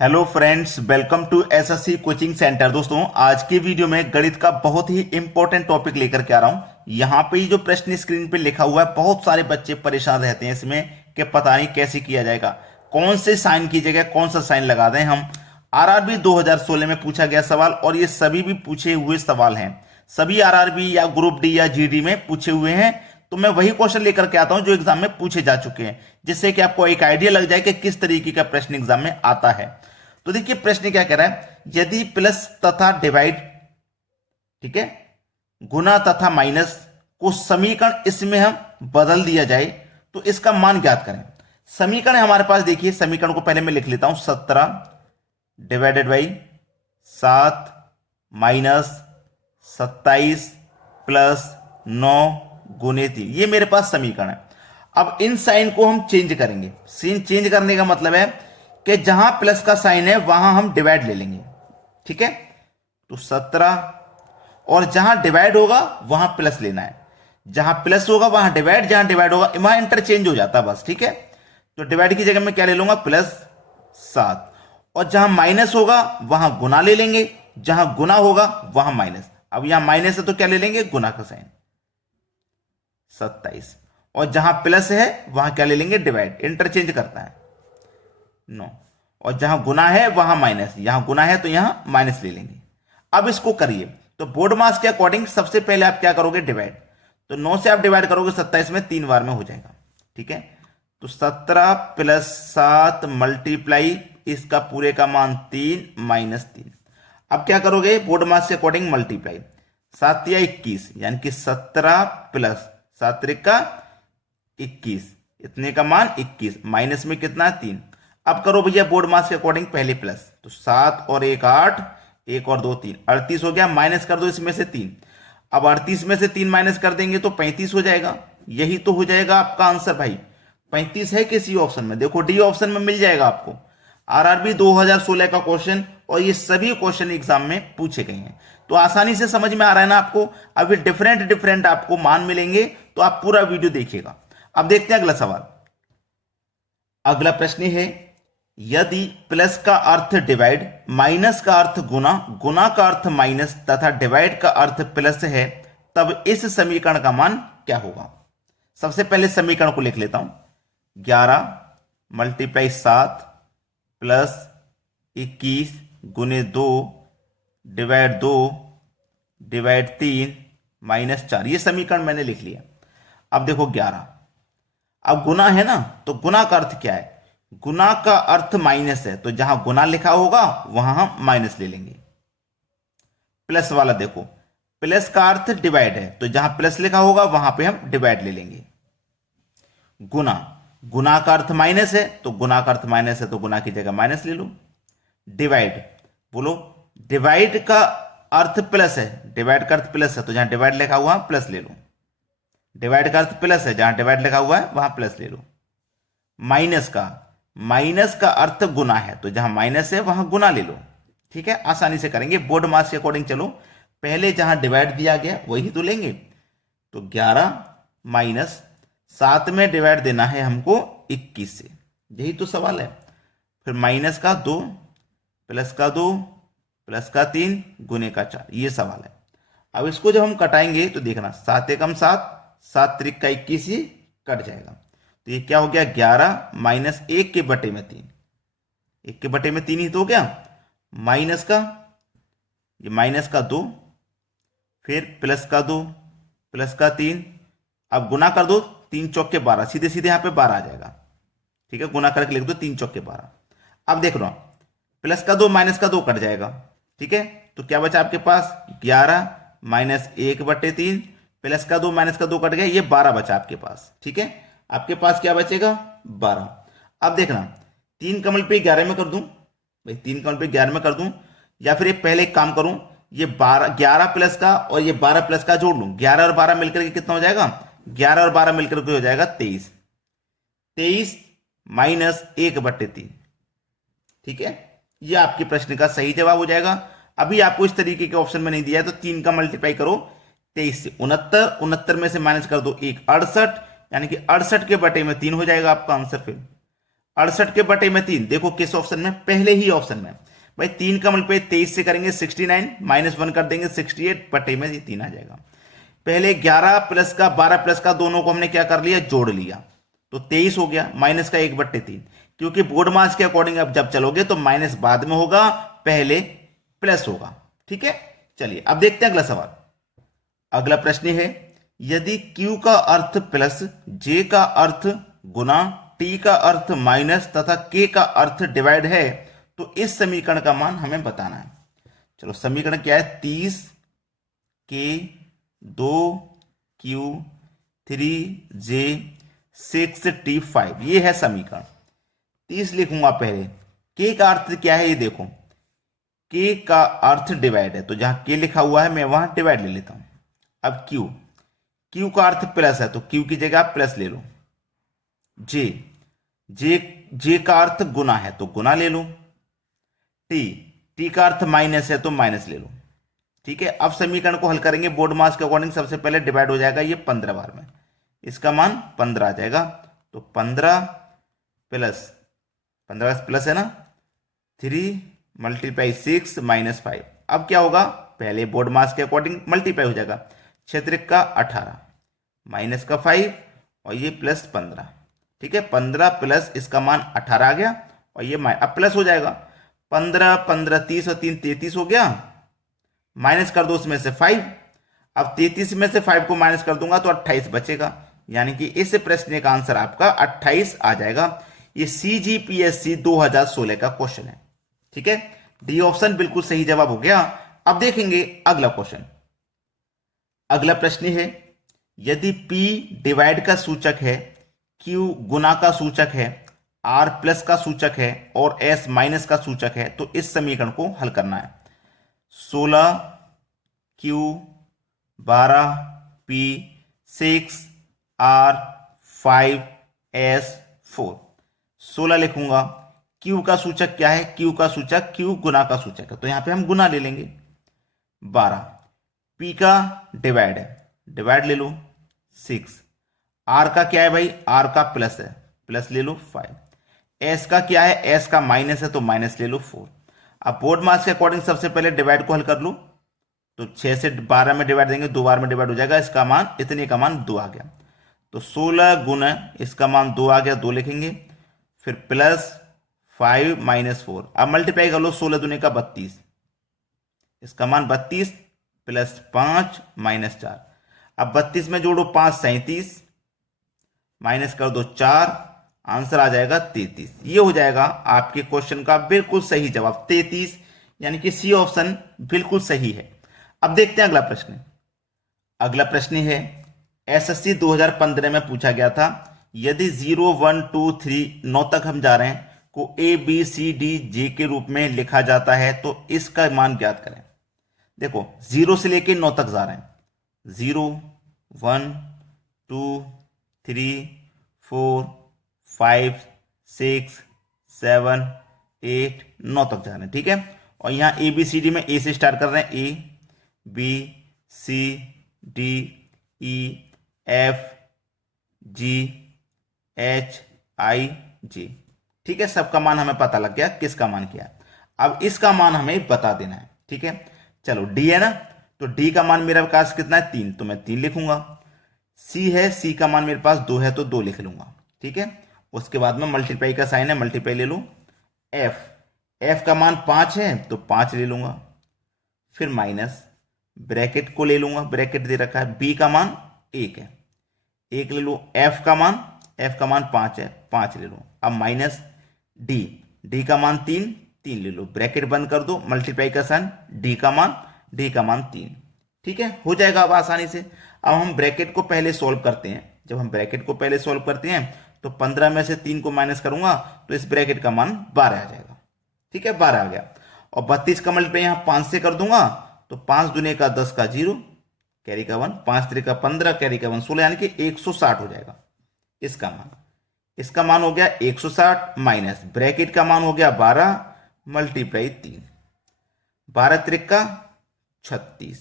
Hello friends, welcome to SSC coaching centre. दोस्तों, आज की वीडियो में गणित का बहुत ही इंपॉर्टेंट टॉपिक लेकर के आ रहा हूं। यहाँ पे जो प्रश्न स्क्रीन पे लिखा हुआ है, बहुत सारे बच्चे परेशान रहते हैं इसमें कि पता नहीं कैसे किया जाएगा, कौन से साइन की जगह कौन सा साइन लगा दें हम। आरआरबी 2016 में पूछा गया सवाल और ये सभी भी पूछे हुए सवाल हैं। सभी आरआरबी या ग्रुप डी या जीडी में पूछे हुए हैं। तो मैं वही क्वेश्चन लेकर के आता हूं जो एग्जाम में पूछे जा चुके हैं, जिससे कि आपको एक आइडिया लग जाए कि किस तरीके का प्रश्न एग्जाम में आता है। तो देखिए प्रश्न क्या कह रहा है, यदि प्लस तथा डिवाइड, ठीक है, गुना तथा माइनस को समीकरण इसमें हम बदल दिया जाए तो इसका मान ज्ञात करें। समीकरण हमारे पास, देखिए समीकरण को पहले मैं लिख लेता हूं, 17 डिवाइडेड बाई 7 माइनस 27 प्लस 9 गुने 3, ये मेरे पास समीकरण है। अब इन साइन को हम चेंज करेंगे। साइन चेंज करने का मतलब है कि जहां प्लस का साइन है वहां हम डिवाइड ले लेंगे, ठीक है। तो 17 और जहां डिवाइड होगा वहां प्लस लेना है, जहां प्लस होगा वहां डिवाइड, जहां डिवाइड होगा वहां इंटरचेंज हो जाता है बस, ठीक है। तो डिवाइड की जगह में क्या ले लूंगा, प्लस 7, और जहां माइनस होगा वहां गुना ले लेंगे, जहां गुना होगा वहां माइनस। अब यहां माइनस है तो क्या ले लेंगे, गुना का साइन 27, और जहां प्लस है वहां क्या ले लेंगे, डिवाइड, इंटरचेंज करता है 9, और जहां गुना है वहां माइनस, यहां गुना है तो यहां माइनस ले लेंगे। अब इसको करिए तो बोर्ड मास के अकॉर्डिंग सबसे पहले आप क्या करोगे, डिवाइड। तो 9 से आप डिवाइड करोगे 27 में 3 बार में हो जाएगा, ठीक है। तो 17 प्लस 7 मल्टीप्लाई इसका पूरे का मान 3 माइनस 3। अब क्या करोगे, बोर्ड मास के अकॉर्डिंग मल्टीप्लाई, 7 या 21, यानी कि 17 प्लस 7 का 21, इतने का मान 21, माइनस में कितना है 3। अब करो भैया बोर्ड मास के अकॉर्डिंग पहले प्लस, तो 7 और 1 8, 1 और 2 3, 38 हो गया। माइनस कर दो इसमें से 3, अब 38 में से 3 माइनस कर देंगे तो 35 हो जाएगा। यही तो हो जाएगा आपका आंसर भाई। 35 है किसी ऑप्शन में, देखो डी ऑप्शन में मिल जाएगा आपको। आरआरबी 2016 का क्वेश्चन, और ये सभी क्वेश्चन एग्जाम में पूछे गए हैं, तो आसानी से समझ में आ रहा है ना आपको। अभी डिफरेंट डिफरेंट आपको मान मिलेंगे, तो आप पूरा वीडियो देखिएगा। अब देखते हैं अगला सवाल। अगला प्रश्न है, यदि प्लस का अर्थ डिवाइड, माइनस का अर्थ गुना, गुना का अर्थ माइनस तथा डिवाइड का अर्थ प्लस है, तब इस समीकरण का मान क्या होगा। सबसे पहले समीकरण को लिख लेता हूं, 11 मल्टीप्लाई 7 प्लस 21 गुने 2 डिवाइड 2 डिवाइड 3 माइनस 4, ये समीकरण मैंने लिख लिया। अब देखो 11, अब गुना है ना, तो गुना का अर्थ क्या है, गुना का अर्थ माइनस है, तो जहां गुना लिखा होगा वहां हम माइनस ले लेंगे। प्लस वाला देखो, प्लस का अर्थ डिवाइड है, तो जहां प्लस लिखा होगा वहां पे हम डिवाइड ले लेंगे। गुना, गुना का अर्थ माइनस है, तो गुना का अर्थ माइनस है तो गुना की जगह माइनस ले लो। डिवाइड, बोलो, डिवाइड का अर्थ प्लस है, डिवाइड का अर्थ प्लस है, तो जहां डिवाइड लिखा हुआ प्लस ले लो। डिवाइड का अर्थ प्लस है, जहां डिवाइड लिखा हुआ है वहां प्लस ले लो। माइनस का, माइनस का अर्थ गुना है, तो जहां माइनस है वहां गुना ले लो, ठीक है। आसानी से करेंगे, बोर्ड मास के अकॉर्डिंग चलो, पहले जहां डिवाइड दिया गया वही तो लेंगे। तो 11 माइनस 7 में डिवाइड देना है हमको 21 से, यही तो सवाल है। फिर माइनस का 2 प्लस का 2 प्लस का 3 गुने का 4, ये सवाल है। अब इसको जब हम कटाएंगे तो देखना, 7 एकम 7, 7 त्रिक का 21 ही कट जाएगा। तो ये क्या हो गया, 11 माइनस 1 के बटे में 3, 1 के बटे में 3 ही तो हो गया। माइनस का, ये माइनस का 2, फिर प्लस का 2 प्लस का 3, अब गुना कर दो, 3 चौके 12, सीधे सीधे यहां पे 12 आ जाएगा, ठीक है। गुना करके लिख दो 3 चौके 12। अब देख लो, प्लस का 2 माइनस का 2 कट जाएगा, ठीक है। तो क्या बचा आपके पास, 11 माइनस 1 बटे 3 प्लस का 2 माइनस का 2 कट गया, ये 12 बचा आपके पास, ठीक है। आपके पास क्या बचेगा, 12। अब देखना, 3 कमल पे 11 में कर दूं भाई, 3 कमल पे 11 में कर दूं, या फिर एक पहले एक काम करूं, ये 11 प्लस का और ये 12 प्लस का जोड़ लूं, 11 और 12 मिलकर के कितना हो जाएगा, 11 और 12 मिलकर के हो जाएगा 23, 23 माइनस 1 बटे 3, ठीक है। ये आपके प्रश्न का सही जवाब हो जाएगा। अभी आपको इस तरीके के ऑप्शन में नहीं दिया है, तो 3 का मल्टीप्लाई करो 23 से, 69, 69 में से माइनस कर दो 1, 68, यानी कि 68 के बटे में 3 हो जाएगा आपका आंसर। फिर 68 के बटे में 3, देखो किस ऑप्शन में, पहले ही ऑप्शन में भाई 3 का मल्टीप्लाई 23 से करेंगे 69, -1 कर देंगे 68, बटे में 3 आ जाएगा। पहले 11 प्लस का 12 प्लस का दोनों को हमने क्या कर लिया, जोड़ लिया, तो 23 हो गया, माइनस का 1/3, क्योंकि बोर्ड मास के अकॉर्डिंग अब जब चलोगे तो माइनस बाद में होगा, पहले प्लस होगा। ठीक है, चलिए अब देखते हैं अगला सवाल। अगला प्रश्न है, यदि Q का अर्थ प्लस, J का अर्थ गुना, T का अर्थ माइनस तथा K का अर्थ डिवाइड है तो इस समीकरण का मान हमें बताना है। चलो समीकरण क्या है, 30 K 2Q 3J 6T5, ये है समीकरण। 30 लिखूंगा पहले, K का अर्थ क्या है ये देखो, K का अर्थ डिवाइड है, तो जहां K लिखा हुआ है मैं वहां डिवाइड ले लेता हूं। अब Q का अर्थ प्लस है तो Q की जगह प्लस ले लो। J का अर्थ गुना है तो गुना ले लो। T का अर्थ माइनस है तो माइनस ले लो। ठीक है, अब समीकरण को हल करेंगे बोर्ड मास के अकॉर्डिंग। सबसे पहले डिवाइड हो जाएगा ये 15 बार में, इसका मान 15 आ जाएगा, तो 15 प्लस है ना, 3 × 6 - 5। अब क्या होगा, पहले बोर्ड मास के अकॉर्डिंग मल्टीप्लाई हो जाएगा, 6 का 18 माइनस का 5 और ये प्लस 15। ठीक है, 15 प्लस इसका मान 18 आ गया और ये अब प्लस हो जाएगा, 15 15 30 और 3 33 हो गया, माइनस कर दो उसमें से 5। अब 33 में से 5 को माइनस कर दूंगा तो 28 बचेगा, यानी कि इस प्रश्न का आंसर आपका 28 आ जाएगा। ये CGPSC 2016 का क्वेश्चन है। ठीक है, डी ऑप्शन बिल्कुल सही जवाब हो गया। अब देखेंगे अगला क्वेश्चन। अगला प्रश्न है, यदि P डिवाइड का सूचक है, Q गुना का सूचक है, R प्लस का सूचक है और S माइनस का सूचक है तो इस समीकरण को हल करना है। 16Q 12P 6R 5S 4। 16 लिखूंगा, Q का सूचक क्या है, Q का सूचक Q गुना का सूचक है तो यहां पे हम गुना ले लेंगे। 12 P का डिवाइड है, डिवाइड ले लो 6। R का क्या है भाई, R का प्लस है, प्लस ले लो 5। S का क्या है, S का माइनस है तो माइनस ले लो 4। अब बोर्ड मास के अकॉर्डिंग सबसे पहले डिवाइड को हल कर लो, तो 6 से 12 में डिवाइड देंगे, 2 बार में डिवाइड हो जाएगा, इसका मान इतने का मान 2 आ गया, तो 16 गुना इसका मान 2 आ गया, 2 लिखेंगे, फिर प्लस 5 - 4। अब मल्टीप्लाई कर लो, 16 दूने का 32, इसका मान 32 प्लस 5 - 4। अब 32 में जोड़ो 5 37, माइनस कर दो 4, आंसर आ जाएगा 33। ये हो जाएगा आपके क्वेश्चन का बिल्कुल सही जवाब 33, यानी कि सी ऑप्शन बिल्कुल सही है। अब देखते हैं अगला प्रश्न। अगला प्रश्न है, एसएससी 2015 में पूछा गया था, यदि 0 1 2 3 9 तक हम जा रहे हैं को ABCDJ के रूप में लिखा जाता है तो इसका मान ज्ञात करें। देखो 0 से लेके 9 तक जा रहे हैं, 0 1 2 3 4 5 6 7 8 9 तक जा रहे हैं। ठीक है, और यहां ABCD में A से स्टार्ट कर रहे हैं, A B C D E F G H I J। ठीक है, सबका मान हमें पता लग गया, किसका मान क्या है। अब इसका मान हमें बता देना है। ठीक है, चलो D है ना, तो D का मान मेरे पास कितना है, 3, तो मैं 3 लिखूंगा। C है, C का मान मेरे पास 2 है तो 2 लिख लूंगा। ठीक है, उसके बाद में मल्टीप्लाई का साइन है, मल्टीप्लाई ले लो। F का मान 5 है तो 5 ले लूंगा, फिर माइनस ब्रैकेट को ले लूंगा, ब्रैकेट दे रखा है। B का मान 1 है, 1 ले लो। F का मान 5 है, 5 ले लो। अब माइनस D का मान 3 ले लो, ब्रैकेट बंद कर दो, मल्टीप्लाई का साइन, D का मान 3। ठीक है, हो जाएगा अब आसानी से। अब हम ब्रैकेट को पहले सॉल्व करते हैं। जब हम ब्रैकेट को पहले सॉल्व करते हैं तो 15 में से 3 को माइनस करूंगा तो इस ब्रैकेट का मान 12 आ जाएगा। ठीक है, 12 आ गया, और 32 का मल्टीप्लाई यहां 5 से कर दूंगा तो 5 दूने का 10 का 0, कैरी का 1, 5 3 का 15, कैरी का 1 16, यानी कि 160 हो जाएगा इसका मान हो गया 160, माइनस ब्रैकेट का मान हो गया 12 मल्टीप्लाई 3, 12 3 का 36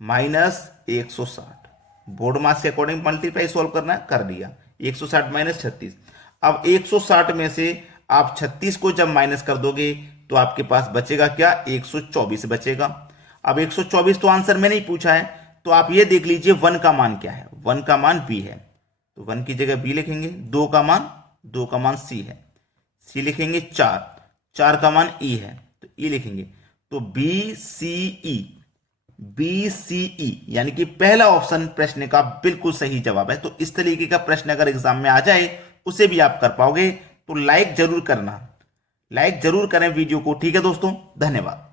माइनस 160। बोर्ड मास के अकॉर्डिंग मल्टीप्लाई सॉल्व करना है, कर दिया, 160 माइनस 36। अब 160 में से आप 36 को जब माइनस कर दोगे तो आपके पास बचेगा क्या, 124 बचेगा। अब 124 तो आंसर में नहीं पूछा है, तो आप ये देख लीजिए 1 का मान क्या है, 1 का मान बी है, तो 1 की जगह बी लिखेंगे। 2 का मान सी है, सी लिखेंगे। 4 का मान ई है, तो ई लिखेंगे। तो बी सी ई यानी कि पहला ऑप्शन प्रश्न का बिल्कुल सही जवाब है। तो इस तरीके का प्रश्न अगर एग्जाम में आ जाए उसे भी आप कर पाओगे। तो लाइक जरूर करना, लाइक जरूर करें वीडियो को। ठीक है दोस्तों, धन्यवाद।